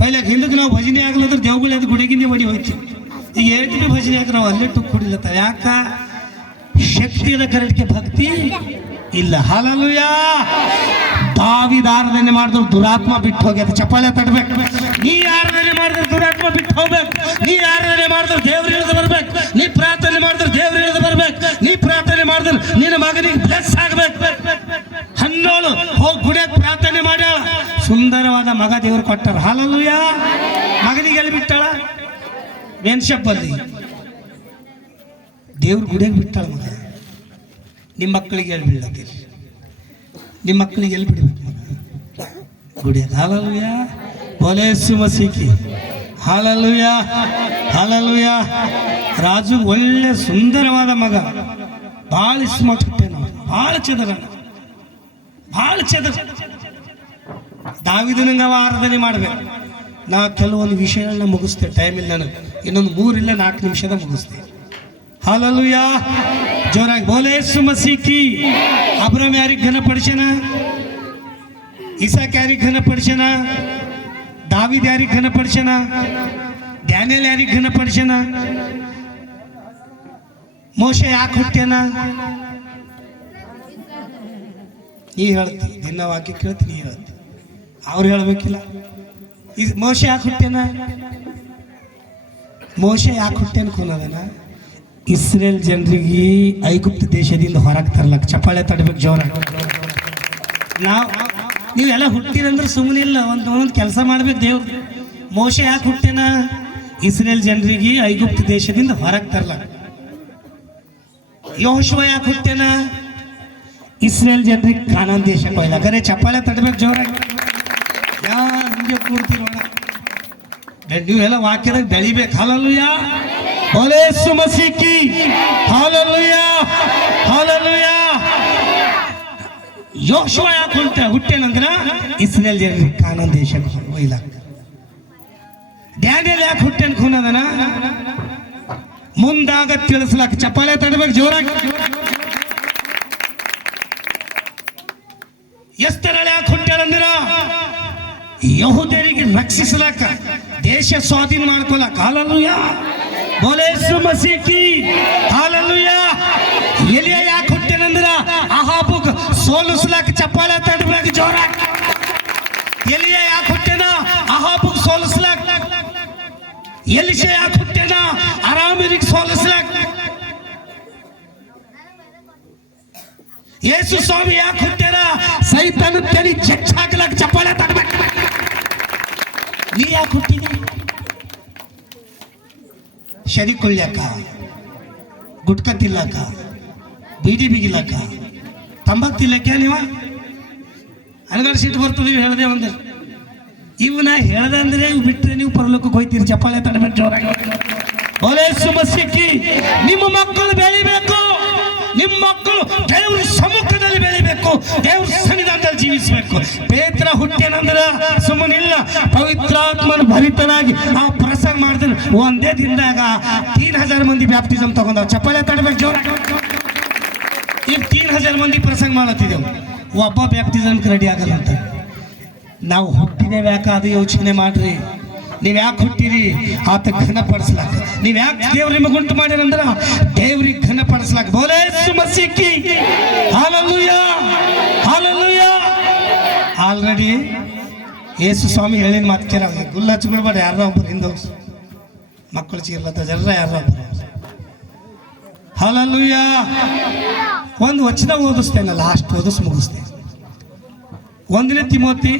ಪೈಲಾಗ ಹಿಂದಕ್ಕೆ ನಾವು ಭಜನೆ ಆಗ್ಲದ್ರ ದೇವ್ಗಳು ಅದು ಗುಡಿಗಿಂದ ಮಡಿ ಹೋಗ್ತೀವಿ ಈಗ ಎಷ್ಟು ಬಿ ಭಜನೆ ಹಾಕಿ ನಾವು ಅಲ್ಲೇ ಟುಕ್ ಕುಡಿಲತ್ತ ಯಾಕ ಶಕ್ತಿಯ ಕರೆಕ್ಟ್ಗೆ ಭಕ್ತಿ ಇಲ್ಲ ಹಲಲುಯ ದಾವಿದ ಆರಾಧನೆ ಮಾಡಿದ್ರು ದುರಾತ್ಮ ಬಿಟ್ಟು ಹೋಗ್ಯದ ಚಪ್ಪಾಳೆ ತಡ್ಬೇಕು ನೀ ಆರಾಧನೆ ಮಾಡಿದ್ರೆ ದುರಾತ್ಮ ಬಿಟ್ಟು ಹೋಗ್ಬೇಕು ನೀ ಆರಾಧನೆ ಮಾಡಿದ್ರೆ ದೇವ್ರು ಇಳಿದು ಬರ್ಬೇಕು ನೀ ಪ್ರಾರ್ಥನೆ ಮಾಡಿದ್ರೆ ದೇವ್ರು ಇಳಿದು ಬರ್ಬೇಕು ನೀ ಪ್ರಾರ್ಥನೆ ಮಾಡಿದ್ರೆ ನಿನ್ನ ಮಗನಿಗೆ ಬ್ಲೆಸ್ ಆಗ್ಬೇಕು ಹನ್ನೋಳು ಹೋಗಿ ಗುಡಿಯಾಗ ಪ್ರಾರ್ಥನೆ ಮಾಡ್ಯಾಳ ಸುಂದರವಾದ ಮಗ ದೇವ್ರು ಕೊಟ್ಟಾರ ಹಲಲುಯ ಮಗನಿಗೆ ಎಲ್ಲಿ ಬಿಟ್ಟಾಳ ವೆನ್ಶಪ್ಪಲ್ಲಿ ದೇವ್ರ ಗುಡಿಯಾಗ ಬಿಟ್ಟಾಳ ಮಗ ನಿಮ್ಮ ಮಕ್ಕಳಿಗೆ ಎಲ್ಲಿ ಬೀಳತ್ತೀರಿ ನಿಮ್ಮ ಮಕ್ಕಳಿಗೆ ಎಲ್ಲಿ ಬಿಡ್ಬೇಕು ಮಗ ಗುಡಿಯಾಗ ಹಾಲಲುಯ ಒಲೇಸು ಮಸೀಕಿ ಹಾಲಲುಯ ಹಾಲಲುಯ ರಾಜು ಒಳ್ಳೆ ಸುಂದರವಾದ ಮಗ ಭಾಳ ಸ್ಮಾರ್ಟ್ ಹುಟ್ಟೇನ ಭಾಳ ಚದರ ದಾವಿದನಿಗೆ ಅವ ಆರಾಧನೆ ಮಾಡ್ಬೇಕು ನಾ ಕೆಲವೊಂದು ವಿಷಯಗಳನ್ನ ಮುಗಿಸ್ತೇವೆ ಟೈಮ್ ಇಲ್ಲ ನನಗೆ ಇನ್ನೊಂದು 3 ಇಲ್ಲ 4 ನಿಮಿಷದ ಮುಗಿಸ್ತೇವೆ ಹಾಲಲುಯ ಜೋರಾಗಿ ಬೋಲೇಸು ಮಸೀಕಿ ಅಬ್ರಮ್ ಯಾರಿಗೆ ಘನಪಡಿಸನ ಇಸಾಕ್ ಯಾರಿಗೆ ಘನಪಡಿಸನ ದಾವಿದ್ ಯಾರಿಗೆ ಘನಪಡಿಸನ ಡ್ಯಾನಿಯಲ್ ಯಾರಿಗೆ ಘನಪಡಿಸನ ಮೋಶೆ ಯಾಕೆ ಹುಟ್ಟ್ಯಾನ ನೀ ಹೇಳ್ತಿ ದಿನ ವಾಕ್ಯ ಕೇಳ್ತಿ ನೀ ಹೇಳ್ತಿ ಅವ್ರು ಹೇಳ್ಬೇಕಿಲ್ಲ ಮೋಶೆ ಯಾಕೆ ಹುಟ್ಟ್ಯಾನ ಮೋಶೆ ಯಾಕೆ ಹುಟ್ಟ್ಯಾನ ಕೊನದನ ಇಸ್ರೇಲ್ ಜನರಿಗೆ ಐಗುಪ್ತ ದೇಶದಿಂದ ಹೊರಗೆ ತರ್ಲಕ್ಕೆ ಚಪ್ಪಾಳೆ ತಡಬೇಕು ಜೋರಾಗಿ ನೀವೆಲ್ಲ ಹುಟ್ಟಿರಂದ್ರೆ ಸುಮ್ಮನೆ ಇಲ್ಲ ಒಂದೊಂದು ಕೆಲಸ ಮಾಡ್ಬೇಕು ದೇವ್ರು ಮೋಶೆ ಯಾಕೆ ಹುಟ್ಟೇನ ಇಸ್ರೇಲ್ ಜನರಿಗೆ ಐಗುಪ್ತ ದೇಶದಿಂದ ಹೊರಗೆ ತರ್ಲಕ್ಕ ಯೆಹೋಶುವ ಯಾಕೆ ಹುಟ್ಟೇನ ಇಸ್ರೇಲ್ ಜನರಿಗೆ ಕಾನಾನ್ ದೇಶ ಕೊಯ್ಲಾಕರೆ ಚಪ್ಪಾಳೆ ತಡಬೇಕು ಜೋರಾಗಿ ಹಿಂಗೆ ಕೂಡ್ತಿರೋಣ ನೀವೆಲ್ಲ ವಾಕ್ಯದಾಗ ಬೆಳಿಬೇಕು ಹಾಲಲ್ಲೂಯ ಒಲೇಸು ಮಸೀಕಿ ಹಾಲಲ್ಲೂಯ ಹಾಲಲ್ಲೂಯ ಯೆಹೋಶುವ ಯಾಕೆ ಹುಟ್ಟೇನಂದ್ರ ಇಸ್ರೇಲ್ ಜನರಿಗೆ ಕಾನಾನ್ ದೇಶಕ್ಕೆ ಒಯ್ಲಾಕ ಡ್ಯಾನಿಯಲ್ ಯಾಕೆ ಹುಟ್ಟೇನ ಖೂನದನ ಮುಂದಾಗ ತಿಳಿಸ್ಲಾಕ ಚಪ್ಪಾಳೆ ತಡಬೇಕು ಜೋರಾಗಿ ಎಸ್ತರಳೆ ಯಾಕೆ ಹುಟ್ಟೇಳಂದ್ರ ಯಹೂದ್ಯರಿಗೆ ರಕ್ಷಿಸಲಾಕ ದೇಶ ಸ್ವಾಧೀನ ಮಾಡ್ಕೊಳಕ ಹಾಲಲ್ಲೂಯ ಬೋಲೇಸು ಮಸೀಕಿ ಹಾಲಲ್ಲೂಯ ಎಲಿಯ ಯಾಕೆ ಹುಟ್ಟೇನಂದ್ರ ಅಹಾಬುಗ್ ಸೋಲಿಸ್ಲಾಕ ಚಪ್ಪಾಳೆ ತಡಬೇಕು ಜೋರಾಗಿ ಎಲಿಯ ಯಾಕೆ ಹುಟ್ಟೇನ ಅಹಾಬುಗ್ ಸೋಲಿಸ್ಲಾಕ ಎಲಿಶ ಯಾಕೆ ಹುಟ್ಟೇನ ಅರಾಮರಿಗೆ ಸೋಲಿಸ್ಲಾಕ ಯೇಸು ಸ್ವಾಮಿ ಯಾಕೆ ಹುಟ್ಟೇನ ಸೈತಾನ ತಲೆ ಚೆಚ್ಚಾಕ್ಲಾಕ ಚಪ್ಪಾಳೆ ತಡಬೇಕು ನೀ ಯಾಕೆ ಹುಟ್ಟಿದಿ ಶರಿ ಕೊಳ್ಳ್ಯಾಕ ಗುಟ್ಕ ತಿಲ್ಲಕ ಬೀಡಿ ಬಿಗಿಲಾಕ ತಂಬಾಕು ತಿಲ್ಲಕ ನೀವ ಅನಗಡ ಸಿಟ್ಟು ಬರ್ತದೆ ನೀವು ಹೇಳ್ದೆ ಅಂದ್ರೆ ಇವನ ಹೇಳ್ದೆ ಅಂದ್ರೆ ಇವು ಬಿಟ್ಟರೆ ನೀವು ಪರಲೋಕಕ್ಕೆ ಹೋಯ್ತೀರಿ ಚಪ್ಪಾಳೆ ತಡಬೇಕು ಜೋರಾಗಿ ಒಲೇಸು ಮಸೀಕಿ ನಿಮ್ಮ ಮಕ್ಕಳು ಬೆಳಿಬೇಕು ನಿಮ್ಮ ಮಕ್ಕಳು ದೇವ್ರ ಸಮ್ಮುಖದಲ್ಲಿ ಬೆಳಿಬೇಕು ದೇವ್ರ ಸನ್ನಿಧಾನದಲ್ಲಿ ಜೀವಿಸಬೇಕು ಪೇತ್ರ ಹುಟ್ಟೇನಂದ್ರ ಸುಮ್ಮನಿಲ್ಲ ಪವಿತ್ರಾತ್ಮನ ಭರಿತನಾಗಿ ಆ ಪ್ರಸಂಗ ಮಾಡ್ತಾನೆ. ಒಂದೇ ದಿನದಾಗ 3000 ಮಂದಿ ಬ್ಯಾಪ್ಟಿಸಮ್ ತಗೊಂಡ. ಚಪ್ಪಾಳೆ ತಡಬೇಕು ಜೋರ. ಈಗ 3000 ಮಂದಿ ಪ್ರಸಂಗ ಮಾಡತ್ತಿದ್ದೆವು. ಒಬ್ಬ ಬ್ಯಾಪ್ಟಿಸಮ್ಗೆ ರೆಡಿ ಆಗಲ್ಲ ಅಂತ. ನಾವು ಹುಟ್ಟಿದೇವೆ ಯಾಕೆ ಅದು ಯೋಚನೆ ಮಾಡ್ರಿ. ನೀವು ಯಾಕೆ ಹುಟ್ಟಿರಿ? ಆತ ಘನಪಡಿಸ್ಲಾಕ. ನೀವು ಯಾಕೆ ದೇವ್ರು ನಿಮಗೆ ಉಂಟು ಮಾಡ್ಯಾರಂದ್ರ ದೇವ್ರಿಗೆ ಘನಪಡಿಸ್ಲಾಕ. ಬೋಲೇ ಯೇಸು ಮಸೀಹಿ ಹಲ್ಲೆಲೂಯಾ ಹಲ್ಲೆಲೂಯಾ. ಆಲ್ರೆಡಿ ಯೇಸು ಸ್ವಾಮಿ ಹೇಳಿದ ಮಾತು ಕೇಳ. ಗುಲ್ಲ ಹಚ್ಕೊಳ್ಬೇಡ. ಯಾರೋ ಒಬ್ಬರು ಹಿಂದೆ ಮಕ್ಕಳು ಚೀರ್ಲತ್ತ ಜರ ಯಾರೋ ಒಬ್ಬರು. ಹಲ್ಲೆಲೂಯಾ. ಒಂದು ವಚನ ಓದಿಸ್ತೇನೆ, ಲಾಸ್ಟ್ ಓದಿಸ್ ಮುಗಿಸ್ತೇನೆ. 1 ತಿಮೋತಿ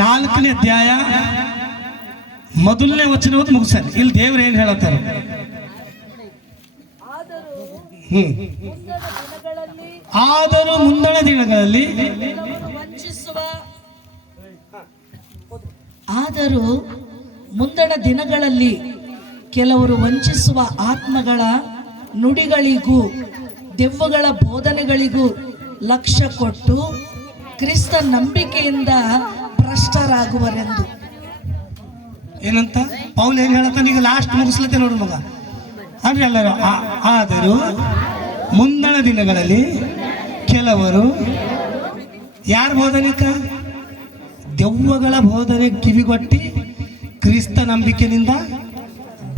4ನೇ ಅಧ್ಯಾಯ 1ನೇ ವಚನ ಓದಿ ಮುಗಿಸ್ತಾರೆ. ಇಲ್ಲಿ ದೇವ್ರು ಏನು ಹೇಳತ್ತಾರೆ? ಆದರೂ ಮುಂದಣ ದಿನಗಳಲ್ಲಿ ಕೆಲವರು ವಂಚಿಸುವ ಆತ್ಮಗಳ ನುಡಿಗಳಿಗೂ ದೆವ್ವಗಳ ಬೋಧನೆಗಳಿಗೂ ಲಕ್ಷ್ಯ ಕೊಟ್ಟು ಕ್ರಿಸ್ತ ನಂಬಿಕೆಯಿಂದ ಭ್ರಷ್ಟರಾಗುವರೆಂದು. ಏನಂತ ಪೌಲ್ ಏನ್ ಹೇಳತ್ತಾನ? ಈಗ ಲಾಸ್ಟ್ ಮುಗಿಸ್ಲತ್ತೆ ನೋಡು ಮಗ. ಅಂದ್ರೆ ಎಲ್ಲರೂ ಆದರೂ ಮುಂದಣ ದಿನಗಳಲ್ಲಿ ಕೆಲವರು ಯಾರ ಬೋಧನೆಕ? ದೆವ್ವಗಳ ಬೋಧನೆ ಕಿವಿಗೊಟ್ಟಿ ಕ್ರಿಸ್ತ ನಂಬಿಕೆಯಿಂದ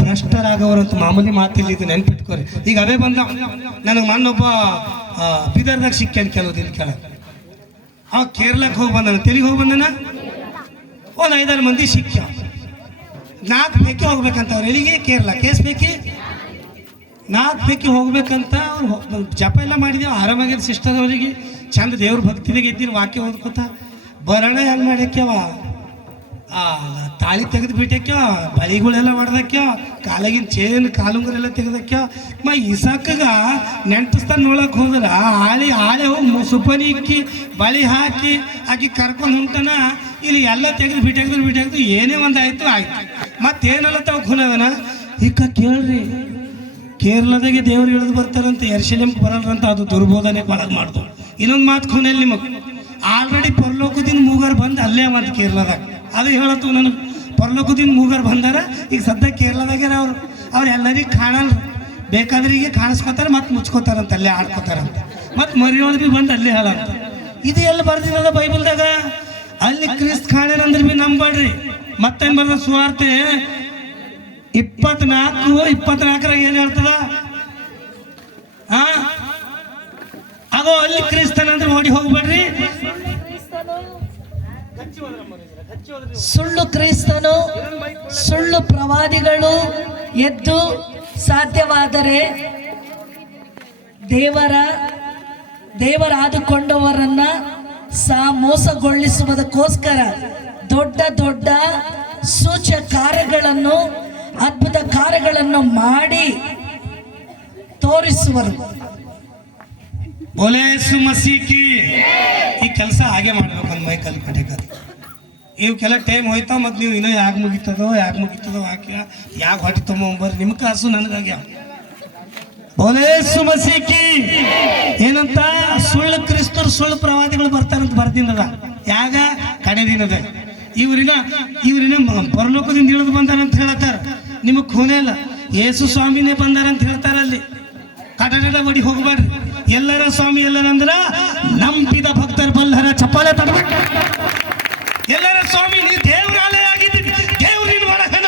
ಭ್ರಷ್ಟರಾಗವರಂತ. ಮಾಮೂಲಿ ಮಾತಿಲ್ಲ, ಇದು ನೆನ್ಪಿಟ್ಕೋರಿ. ಈಗ ಅವೇ ಬಂದ. ನನಗೆ ಮೊನ್ನೊಬ್ಬ ಬೀದರ್ದಾಗ ಸಿಕ್ಕೇನು ಕೆಲವು ದಿನ ಕೆಳ. ಅವ ಕೇರಳಕ್ಕೆ ಹೋಗಿ ಬಂದಾನ, ತೆಲಿಗೆ ಹೋಗಿ ಬಂದಾನ. ಒಂದು 5-6 ಮಂದಿ ಸಿಕ್ಕ. 4 ಪೈಕಿ ಹೋಗ್ಬೇಕಂತ ಅವ್ರು. ಎಲ್ಲಿಗೆ? ಕೇರಳ. ಕೇಸ್ ಪೈಕಿ 4 ಪೈಕಿ ಹೋಗ್ಬೇಕಂತ ಅವ್ರು ಜಪ ಎಲ್ಲ ಮಾಡಿದೆವು. ಆರಾಮಾಗಿದ್ದು ಸಿಸ್ಟರ್ ಅವರಿಗೆ ಚಂದ ದೇವ್ರ ಭಕ್ತಿದಾಗ ಇದ್ದೀರಿ. ವಾಕ್ಯ ಓದ್ಕೋತ ಬರೋಣ ಹೆಂಗೆ ಮಾಡ್ಯಾಕ್ಯವ, ತಾಳಿ ತೆಗೆದು ಬಿಟ್ಟಾಕ್ಯವ, ಬಳಿಗಳೆಲ್ಲ ಹೊಡೆದಾಕ್ಯವ, ಕಾಲಾಗಿನ ಚೇನ್ ಕಾಲುಂಗರೆಲ್ಲ ತೆಗೆದಾಕ್ಯವ. ಇಸಾಕಗ ನೆಂಟಸ್ತಾನ ನೋಡಕ್ಕೆ ಹೋದ್ರ ಆಳೆ ಹೋಗಿ ಸುಪನಿ ಇಕ್ಕಿ ಬಳಿ ಹಾಕಿ ಆಕಿ ಕರ್ಕೊಂಡು ಹೊಂಟನ. ಇಲ್ಲಿ ಎಲ್ಲ ತೆಗೆದು ಬಿಟ್ಟಾಕ್ದು ಏನೇ ಒಂದು ಆಯ್ತು. ಮತ್ತೇನಲ್ಲ ತಾವು ಖುನದನ. ಈಗ ಕೇಳ್ರಿ, ಕೇರಳದಾಗೆ ದೇವ್ರು ಇಳಿದು ಬರ್ತಾರಂತ, ಯೆರೂಸಲೇಮ್ಗೆ ಬರಲ್ರಂತ. ಅದು ದುರ್ಬೋಧನೆ ಒಳಗೆ ಮಾಡ್ದು. ಇನ್ನೊಂದು ಮಾತು ಖುನಲ್ಲಿ ನಿಮಗೆ ಆಲ್ರೆಡಿ ಪರಲೋಕದಿಂದ ಮೂಗರ್ ಬಂದು ಅಲ್ಲೇ ಮತ್ತು ಕೇರಳದಾಗ. ಅದು ಹೇಳತ್ತು ನನಗೆ. ಪರಲೋಕದಿಂದ ಮೂಗರ್ ಬಂದಾರ. ಈಗ ಸದ್ಯ ಕೇರಳದಾಗ್ಯಾರ ಅವ್ರು ಎಲ್ಲರಿಗೂ ಕಾಣಲ್ಲ. ಬೇಕಾದ್ರೆ ಈಗ ಕಾಣಿಸ್ಕೋತಾರೆ, ಮತ್ತೆ ಮುಚ್ಕೋತಾರಂತ, ಅಲ್ಲೇ ಆಡ್ಕೋತಾರಂತ. ಮತ್ತು ಮರಿಯೋಳು ಭೀ ಬಂದು ಅಲ್ಲೇ ಹೇಳಂತ. ಇದು ಎಲ್ಲ ಬರ್ದಿರೋದ ಬೈಬಲ್ದಾಗ. ಅಲ್ಲಿ ಕ್ರಿಸ್ತ ಕಾಣೇನಂದ್ರೆ ಭೀ ನಂಬಡ್ರಿ. ಮತ್ತೇನು ಬರ್ದ ಸುವಾರ್ತೆ 24 ಏನು ಹೇಳ್ತದ? ಆಗೋ ಅಲ್ಲಿ ಕ್ರಿಸ್ತನಂದ್ರೆ ಓಡಿ ಹೋಗ್ಬೇಡ್ರಿ. ಸುಳ್ಳು ಕ್ರಿಸ್ತನು ಸುಳ್ಳು ಪ್ರವಾದಿಗಳು ಎದ್ದು ಸಾಧ್ಯವಾದರೆ ದೇವರಾದುಕೊಂಡವರನ್ನ ಮೋಸಗೊಳಿಸುವುದಕ್ಕೋಸ್ಕರ ದೊಡ್ಡ ದೊಡ್ಡ ಸೂಚ್ಯ ಕಾರ್ಯಗಳನ್ನು ಅದ್ಭುತ ಕಾರ್ಯಗಳನ್ನು ಮಾಡಿ ತೋರಿಸುವರು. ಬೋಲೇ ಯೇಸು ಮಸೀಹಿ. ಈ ಕೆಲಸ ಹಾಗೆ ಮಾಡ್ಬೇಕು. ಒಂದು ಮೈಕಲ್ಲಿ ಕಟ್ಟೆಕಾದ ಇವಕ್ಕೆಲ್ಲ ಟೈಮ್ ಹೋಯ್ತಾವ. ಮತ್ತು ನೀವು ಇನ್ನೂ ಯಾಕೆ ಮುಗಿತದೋ ವಾಕ್ಯ ಯಾಕೆ ಹೊಟ್ಟೆ ತೊಗೊಂಬರ್ರಿ. ನಿಮ್ಮ ಕಾಸು ನನಗಾಗ್ಯಾವ. ಬೋಲೇ ಯೇಸು ಮಸೀಹಿ. ಏನಂತ? ಸುಳ್ಳು ಕ್ರಿಸ್ತರು ಸುಳ್ಳು ಪ್ರವಾದಿಗಳು ಬರ್ತಾರಂತ ಬರ್ದಿನದ. ಯಾಗ ಕಡೆ ದಿನದ ಇವ್ರಿನ ಪರಲೋಕದಿಂದ ಇಳಿದು ಬಂದಾರಂತ ಹೇಳ್ತಾರ. ನಿಮಗೆ ಖೂನೇ ಇಲ್ಲ. ಯೇಸು ಸ್ವಾಮಿನೇ ಬಂದಾರಂತ ಹೇಳ್ತಾರ. ಅಲ್ಲಿ ಕಟಡ ಬಡಿ ಹೋಗ್ಬೇಡ್ರಿ. ಎಲ್ಲರ ಸ್ವಾಮಿ ಎಲ್ಲರಂದ್ರ ನಂಬಿದ ಭಕ್ತರು ಬಲ್ಲರ. ಚಪ್ಪಾಳೆ ತಡಬೇಕು. ಎಲ್ಲರ ಸ್ವಾಮಿ ನೀ ದೇವರಾಲಯ ಆಗಿದ್ದೀರಿ. ದೇವ್ರಿನ ಒಳಗನ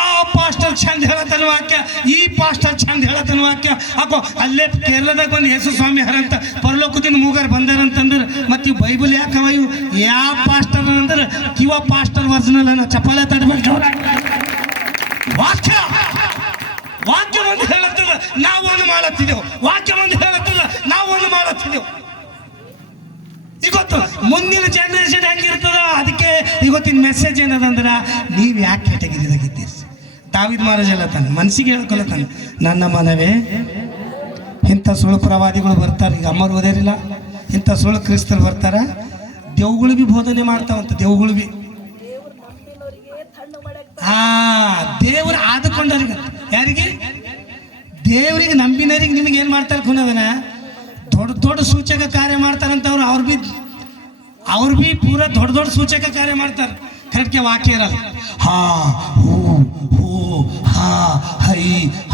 ಆ ಪಾಸ್ಟರ್ ಚಂದ ಹೇಳತನ ವಾಕ್ಯ, ಈ ಪಾಸ್ಟರ್ ಚಂದ ಹೇಳತನ ವಾಕ್ಯ. ಹಾಕೋ ಅಲ್ಲೇ ಕೇರಳದಾಗ ಬಂದು ಯೇಸು ಸ್ವಾಮಿ ಹರಂತ ಪರಲೋಕದಿಂದ ಮೂಗಾರ ಬಂದಾರಂತಂದ್ರೆ ಮತ್ತೆ ಇವು ಬೈಬಲ್ ಯಾಕವ? ಇವು ಯಾವ ಪಾಸ್ಟರ್ ಅಂದ್ರೆ ಇವ ಪಾಸ್ಟರ್ ವರ್ಜನಲ್ ಅನ್ನ. ಚಪ್ಪಾಳೆ ತಡಬೇಕು. ವಾಕ್ಯ ಒಂದು ಹೇಳುತ್ತದ, ನಾವು ಒಂದು ಮಾಡತ್ತಿದ್ದೆವು. ವಾಕ್ಯ ಒಂದು ಹೇಳುತ್ತದ, ನಾವು ಒಂದು ಮಾಡತ್ತಿದ್ದೆವು. ಇವತ್ತು ಮುಂದಿನ ಜನರೇಷನ್ ಹೆಂಗಿರ್ತದ? ಅದಕ್ಕೆ ಇವತ್ತಿನ ಮೆಸೇಜ್ ಏನದಂದ್ರೆ, ನೀವು ಯಾಕೆ ಕೆಟಗಿರಿದಾಗಿದ್ದೀರಿ? ದಾವಿದ್ ಮಹಾರಾಜ ಹೇಳತಾನೆ, ಮನಸ್ಸಿಗೆ ಹೇಳ್ಕೊಳತಾನೆ, ನನ್ನ ಮನವೇ ಇಂಥ ಸುಳ್ಳು ಪ್ರವಾದಿಗಳು ಬರ್ತಾರೆ. ಈಗ ಅಮ್ಮರು ಓದೇರಿಲ್ಲ, ಇಂಥ ಸುಳ್ಳು ಕ್ರಿಸ್ತರು ಬರ್ತಾರ. ದೇವುಗಳು ಭೀ ಬೋಧನೆ ಮಾಡ್ತಾವಂತ. ದೇವುಗಳು ಭೀ ದೇವ್ರು ಆದುಕೊಂಡವ್ರಿಗೆ, ಯಾರಿಗೆ? ದೇವ್ರಿಗೆ ನಂಬಿನರಿಗೆ. ನಿಮಗೆ ಏನು ಮಾಡ್ತಾರೆ ಖುನದನ? ದೊಡ್ಡ ದೊಡ್ಡ ಸೂಚಕ ಕಾರ್ಯ ಮಾಡ್ತಾರಂತ ಅವ್ರು ಭೀ ಅವ್ರು ಬಿ ಪೂರ ದೊಡ್ಡ ದೊಡ್ಡ ಸೂಚಕ ಕಾರ್ಯ ಮಾಡ್ತಾರೆ. ಕರೆಕ್ಟ್ಗೆ ವಾಕ್ಯ ಇರಲ್ಲ. ಹಾ ಹೂ ಹೂ ಹಾ ಹೈ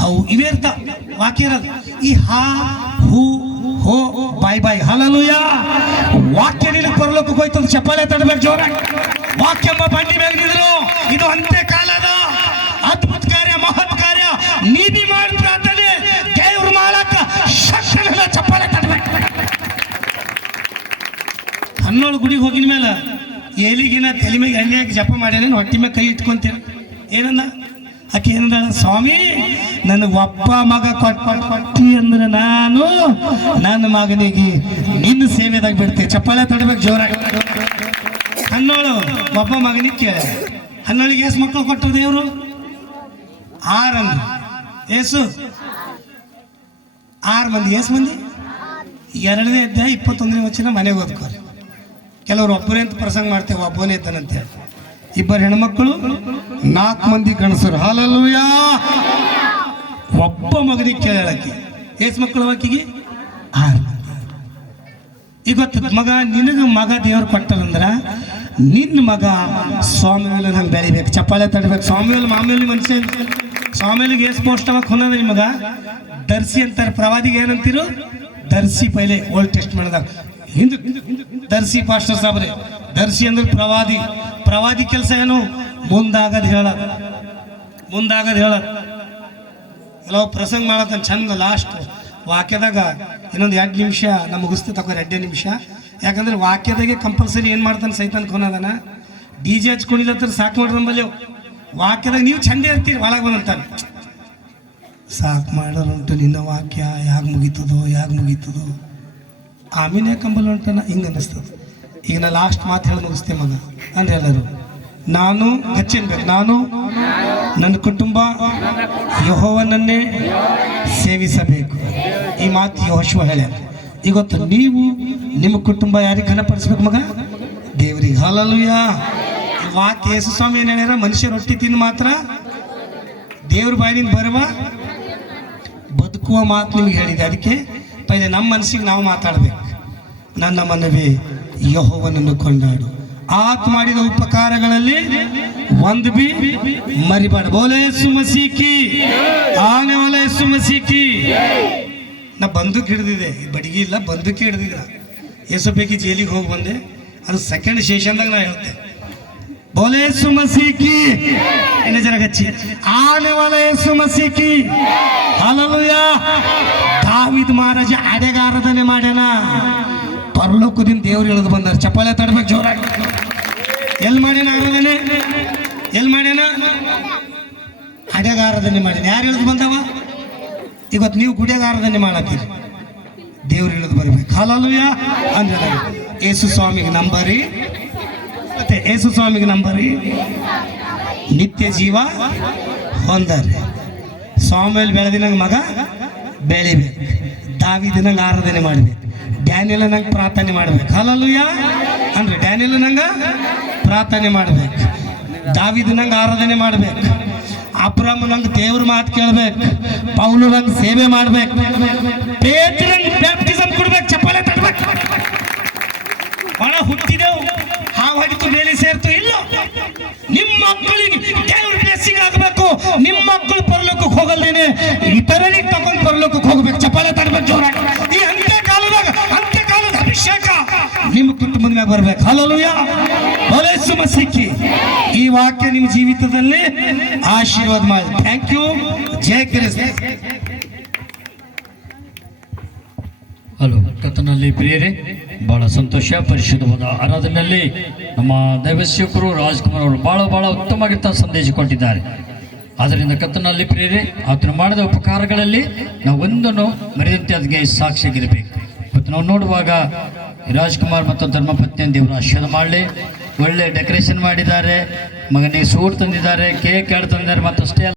ಹೌ ಇವೇ ಇರ್ತಾವ, ವಾಕ್ಯ ಇರಲ್ಲ. ಈ ಹಾ ಹೂ ಹೋ ಬಾಯ್ ಬಾಯ್ ಹಲಲುಯ ವಾಕ್ಯ ನಿನಗೆ ಪರಲೋಕಕ್ಕೆ ಹೋಯ್ತದ. ಚಪ್ಪಾಳೆ ತಡಬೇಕು ಜೋರಾಗಿ. ವಾಕ್ಯಮ್ಮ ಬಂಡಿ ಮೇಲೆ ನಿಂದ್ರು. ಇದು ಅಂತ್ಯ ಕಾಲದ ಅದ್ಭುತ ಕಾರ್ಯ, ಮಹತ್ ಕಾರ್ಯ. ನೀತಿ ಮಾಡಿ ಪ್ರಾರ್ಥನೆ ದೇವ್ರ ಮಾಡಕ್ಕ ಶಕ್ತನ ಚಪ್ಪಾಳೆ ತಡಬೇಕು. 12 ಗುಡಿಗೆ ಹೋಗಿದ ಮೇಲೆ ಏಲಿಗಿನ ತಲೆ ಮೇಲೆ ಎಣ್ಣೆ ಹಾಕಿ ಜಪ ಮಾಡ್ಯಾನ, ಹೊಟ್ಟೆ ಮೇಲೆ ಕೈ ಇಟ್ಕೊಂತೀರ. ಏನಂದ ಆಕೆ? ಏನಂದ? ಸ್ವಾಮಿ ನನಗೆ ಒಬ್ಬ ಮಗ ಕೊಟ್ಟಿ ಅಂದ್ರೆ ನಾನು ನನ್ನ ಮಗನಿಗೆ ನಿನ್ನ ಸೇವೆದಾಗ ಬಿಡ್ತೀನಿ. ಚಪ್ಪಾಳೆ ತಡಬೇಕು ಜೋರಾಗಿ. 12 ಒಬ್ಬ ಮಗನಿಗೆ ಕೇಳ. 12ಗೆ ಎಷ್ಟು ಮಕ್ಕಳು ಕೊಟ್ಟರು ದೇವರು? 6 ಅಂದ್ರು. ಏಸು 6 ಮಂದಿ. ಎಷ್ಟು ಮಂದಿ? 2ನೇ ಅಧ್ಯಾಯ 21ನೇ ವಚನ ಮನೆಗೆ ಓದ್ಕೋರಿ. ಕೆಲವರು ಒಬ್ಬರೇ ಅಂತ ಪ್ರಸಂಗ ಮಾಡ್ತೇವೆ, ಒಬ್ಬನೇ ಇದ್ದಾನಂತೆ. 2 ಹೆಣ್ಮಕ್ಕಳು 4 ಮಂದಿ ಗಣಸರು. ಹಲಲುಯ. ಒಬ್ಬ ಮಗನಿಗೆ ಕೇಳಕ್ಕೆ ಎಷ್ಟು ಮಕ್ಕಳು? ಆಕಿಗೆ 6 ಮಂದಿ. ಈಗ ಗೊತ್ತ ಮಗ ನಿನಗೆ ಮಗ ದೇವ್ರು ಕೊಟ್ಟರಂದ್ರ ನಿನ್ನ ಮಗ ಸ್ವಾಮಿಯಲ್ಲಿ ನಂಗೆ ಬೆಳಿಬೇಕು. ಚಪ್ಪಾಳೆ ತಡಬೇಕು. ಸ್ವಾಮಿಯಲ್ಲಿ ಮಾಮೂಲಿ ಮನುಷ್ಯ. ಸ್ವಾಮಿಲಿಗೆ ಎಷ್ಟು ಪೋಸ್ಟವಾಗಿ ಹೊನ್ನದ ನಿಮಗ ದರ್ಶಿ ಅಂತಾರೆ. ಪ್ರವಾದಿಗೆ ಏನಂತೀರು? ದರ್ಶಿ. ಪೈಲೆ ಓಲ್ಡ್ ಟೆಸ್ಟ್ ಮಾಡಿದಾಗ ಹಿಂದೆ ದರ್ಶಿ ಪಾಸ್ಟರ್ ಸಾಬ್ರೆ. ದರ್ಶಿ ಅಂದ್ರೆ ಪ್ರವಾದಿ. ಪ್ರವಾದಿ ಕೆಲಸ ಏನು? ಮುಂದಾಗದ್ ಹೇಳೋದು, ಮುಂದಾಗದ್ ಹೇಳೋದು. ಕೆಲವು ಪ್ರಸಂಗ ಮಾಡತ್ತ ಚಂದ. ಲಾಸ್ಟ್ ವಾಕ್ಯದಾಗ ಇನ್ನೊಂದು 2 ನಿಮಿಷ ನಾ ಮುಗಿಸ್ತೆ ತಗೋ. 2 ನಿಮಿಷ. ಯಾಕಂದ್ರೆ ವಾಕ್ಯದಾಗೆ ಕಂಪಲ್ಸರಿ ಏನು ಮಾಡ್ತಾನೆ ಸೈತಾನ್ ಕೊನದನ DJ ಹಚ್ಕೊಂಡಿಲ್ಲತ್ರ ಸಾಕು ಮಾಡ್ರಿ ನಮ್ಮಲ್ಲಿ. ವಾಕ್ಯದಾಗ ನೀವು ಚಂದ ಇರ್ತೀರಿ, ಒಳಗೆ ಬಂದಂತಾನೆ ಸಾಕು ಮಾಡೋರುಂಟು ನಿನ್ನ ವಾಕ್ಯ ಯಾಕೆ ಮುಗೀತದೋ ಆಮೇಲೆ ಕಂಬಲ್ ಹೊಂಟನ ಹಿಂಗೆ ಅನ್ನಿಸ್ತದೆ. ಈಗ ನಾ ಲಾಸ್ಟ್ ಮಾತು ಹೇಳಿ ಮುಗಿಸ್ತೇ ಮಗ ಅಂದ್ರೆ ಎಲ್ಲರೂ ನಾನು ಗಚ್ಚನ್ಬೇಕು. ನಾನು ನನ್ನ ಕುಟುಂಬ ಯೆಹೋವನನ್ನೇ ಸೇವಿಸಬೇಕು. ಈ ಮಾತು ಯೆಹೋಶುವ ಹೇಳ್ಯಾರ. ಈಗ ಗೊತ್ತು ನೀವು ನಿಮ್ಮ ಕುಟುಂಬ ಯಾರಿಗೆ ಘನಪಡಿಸ್ಬೇಕು ಮಗ? ದೇವರಿಗೆ. ಹಲ್ಲಲ್ಲೆಲೂಯಾ. ಈ ವಾಕ್ಯ ಯೇಸು ಸ್ವಾಮಿ ಏನು ಹೇಳ್ಯಾರ? ಮನುಷ್ಯ ರೊಟ್ಟಿ ತಿಂದು ಮಾತ್ರ ದೇವ್ರ ಬಾಯಿನಿಂದ ಬರುವ ಬದುಕುವ ಮಾತು ನಿಮ್ಗೆ ಹೇಳಿದೆ. ಅದಕ್ಕೆ ಪೈಲೆ ನಮ್ಮ ಮನಸ್ಸಿಗೆ ನಾವು ಮಾತಾಡ್ಬೇಕು. ನನ್ನ ಮನವೇ ಯೆಹೋವನನ್ನು ಕೊಂಡಾಡು, ಆತ ಮಾಡಿದ ಉಪಕಾರಗಳಲ್ಲಿ ಒಂದು ಬಿ ಮರಿಬೇಡ. ಬೋಲೆ ಯೇಸು ಮಸೀಹ್ ಕಿ, ಆನೆ ವಾಲೆ ಯೇಸು ಮಸೀಹ್ ಕಿ. ನಾ ಬಂದೂಕ್ ಹಿಡ್ದಿದೆ, ಬಡಿಗೆ ಇಲ್ಲ, ಬಂದೂಕಿ ಹಿಡ್ದಿಲ್ಲ. ಯೇಸು ಬೇಕಿ ಜೈಲಿಗೆ ಹೋಗಿ ಬಂದೆ. ಅದು ಸೆಕೆಂಡ್ ಸೆಷನ್ದಾಗ ನಾ ಹೇಳ್ತೆ. ಬೋಲೆ ಯೇಸು ಮಸೀಹ್ ಕಿ. ಇನ್ನ ಜರ ಹಚ್ಚಿ. ಆನೆ ವಾಲೆ ಯೇಸು ಮಸೀಹ್ ಕಿ. ಹಲ್ಲೆಲೂಯಾ. ದಾವೀದ್ ಮಹಾರಾಜ ಅಡೆಗಾರದನೆ ಮಾಡ್ಯಾನ. ಪರಲೋಕದಿಂದ ದೇವ್ರು ಇಳಿದು ಬಂದಾರ. ಚಪ್ಪಾಳೆ ತಡಬೇಕು ಜೋರಾಗಿ. ಎಲ್ಲಿ ಮಾಡ್ಯಾನ ಆರಾಧನೆ? ಎಲ್ಲಿ ಮಾಡ್ಯಾನ? ಅಡೆಗಾರದನೆ ಮಾಡ್ಯಾನ. ಯಾರು ಇಳಿದು ಬಂದವ? ಇವತ್ತು ನೀವು ಗುಡಿಯಾಗ ಆರಾಧನೆ ಮಾಡತ್ತೀರಿ, ದೇವ್ರು ಇಳಿದು ಬರ್ಬೇಕು. ಹಲ್ಲೆಲೂಯಾ ಅಂದ್ರೆ ಯೇಸು ಸ್ವಾಮಿಗೆ ನಂಬರಿ. ಮತ್ತೆ ಯೇಸು ಸ್ವಾಮಿಗೆ ನಂಬರಿ ನಿತ್ಯ ಜೀವ ಹೊಂದಾರೆ. ಸ್ವಾಮಿಯಲ್ಲಿ ಬೆಳೆದಿನಂಗೆ ಮಗ ಬೆಳಿಬೇಕು. ದಾವೀದನಂಗೆ ಆರಾಧನೆ ಮಾಡ್ಬೇಕು. ಡ್ಯಾನಿಯಲ್ ನಂಗೆ ಪ್ರಾರ್ಥನೆ ಮಾಡ್ಬೇಕು. ಹಲ್ಲೆಲೂಯಾ ಅಂದ್ರೆ ಡ್ಯಾನಿಯಲ್ ನಂಗೆ ಪ್ರಾರ್ಥನೆ ಮಾಡ್ಬೇಕು. ದಾವೀದ ನಂಗೆ ಆರಾಧನೆ ಮಾಡ್ಬೇಕು. ಅಬ್ರಾಮ್ ನಂಗೆ ದೇವ್ರ ಮಾತು ಕೇಳ್ಬೇಕು. ಪೌಲು ನಂಗೆ ಸೇವೆ ಮಾಡ್ಬೇಕು. ಪೇತ್ರಂಗೆ ಬ್ಯಾಪ್ಟಿಸಮ್ ಕೊಡ್ಬೇಕು. ಚಪ್ಪಾಳೆ ತಡ್ಬೇಕು. ಒಳ ಹುಟ್ಟಿದೆವು, ಹಾವು ಹೊಡಿತು ಮೇಲೆ ಸೇರ್ತು ಇಲ್ಲ. ನಿಮ್ಮ ಮಕ್ಕಳಿಗೆ ದೇವ್ರ ಬ್ಲೆಸ್ಸಿಂಗ್ ಆಗಬೇಕು. ನಿಮ್ಮ ಮಕ್ಕಳು ಪರಲೋಕಕ್ಕೆ ಹೋಗಲ್ದೇನೆ ಇತರರಿಗೆ ತಗೊಂಡು ಪರಲೋಕಕ್ಕೆ ಹೋಗ್ಬೇಕು. ಚಪ್ಪಾಳೆ ತಡ್ಬೇಕು ಜೋರಾಗಿ. ಈ ಅಂತ್ಯಕಾಲದ ಅಭಿಷೇಕ ನಿಮ್ಮ ಕುಟುಂಬದ ಮ್ಯಾಗ ಬರ್ಬೇಕು. ಹಲ್ಲೆಲೂಯಾ. ಬೋಲೆ ಯೇಸು ಮಸೀಹ್ ಕಿ. ಈ ವಾಕ್ಯ ನಿಮ್ಮ ಜೀವಿತದಲ್ಲಿ ಆಶೀರ್ವಾದ ಮಾಡಿ. Thank you. ಜೈ ಕ್ರಿಸ್ತ. ಹಲೋ. ಕರ್ತನಲ್ಲಿ ಪ್ರಿಯರೇ, ಬಹಳ ಸಂತೋಷ. ಪರಿಶುದ್ಧವಾದ ಆರಾಧನೆಯಲ್ಲಿ ನಮ್ಮ ದೈವಸೇವಕರು ರಾಜ್ಕುಮಾರ್ ಅವರು ಬಹಳ ಉತ್ತಮವಾಗಿರ್ತ ಸಂದೇಶ ಕೊಟ್ಟಿದ್ದಾರೆ. ಆದ್ದರಿಂದ ಕರ್ತನಲ್ಲಿ ಪ್ರಿಯರೇ, ಆತನು ಮಾಡಿದ ಉಪಕಾರಗಳಲ್ಲಿ ನಾವು ಒಂದನ್ನು ಮರೆದಂತೆ ಅದಕ್ಕೆ ಸಾಕ್ಷಿಯಾಗಿರಬೇಕು. ಇವತ್ತು ನಾವು ನೋಡುವಾಗ ರಾಜ್ಕುಮಾರ್ ಮತ್ತು ಧರ್ಮಪತ್ನಿಯನ್ನು ದೇವರು ಆಶೀರ್ವಾದ ಮಾಡಲಿ. ಒಳ್ಳೆ ಡೆಕೋರೇಷನ್ ಮಾಡಿದ್ದಾರೆ. ಮಗನಿಗೆ ಸೂಟ್ ತಂದಿದ್ದಾರೆ, ಕೇಕ್ ತಂದಿದ್ದಾರೆ. ಮತ್ತಷ್ಟೇ